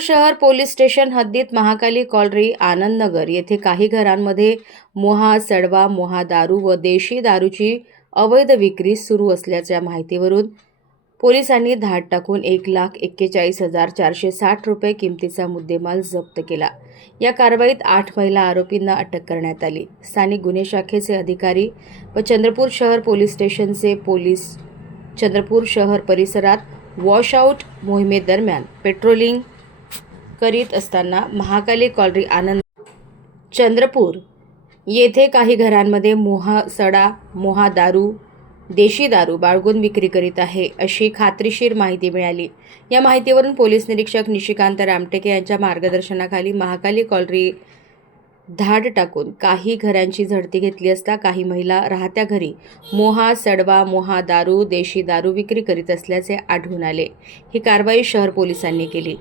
शहर police station हद्दीत Mahakali cholerae Anandnagar येथे काही घरांमध्ये मोहा सडवा मोहा दारू व देशी दारूची अवैध विक्री सुरू असल्याच्या माहितीवरून पोलिसांनी धाड टाकून एक लाख एक्केचाळीस हजार चारशे साठ रुपये किमतीचा मुद्देमाल जप्त केला. या कारवाईत आठ महिला आरोपींना अटक करण्यात आली. स्थानिक गुन्हे शाखेचे अधिकारी व चंद्रपूर शहर पोलीस स्टेशनचे पोलीस चंद्रपूर शहर परिसरात वॉशआउट मोहिमेदरम्यान पेट्रोलिंग करीत असताना महाकाली कॉलरी आनंद चंद्रपूर. येथे काही घरांमध्ये मोहा सडा मोहा दारू देशी दारू बाळगून विक्री करीत आहे अशी खात्रीशीर माहिती मिळाली. या माहितीवरून पोलीस निरीक्षक निशिकांत रामटेके यांच्या मार्गदर्शनाखाली महाकाली कॉलरी धाड टाकून काही घरांची झडती घेतली असता काही महिला राहत्या घरी मोहा सडवा मोहा दारू देशी दारू विक्री करीत असल्याचे आढळून आले. ही कारवाई शहर पोलिसांनी केली.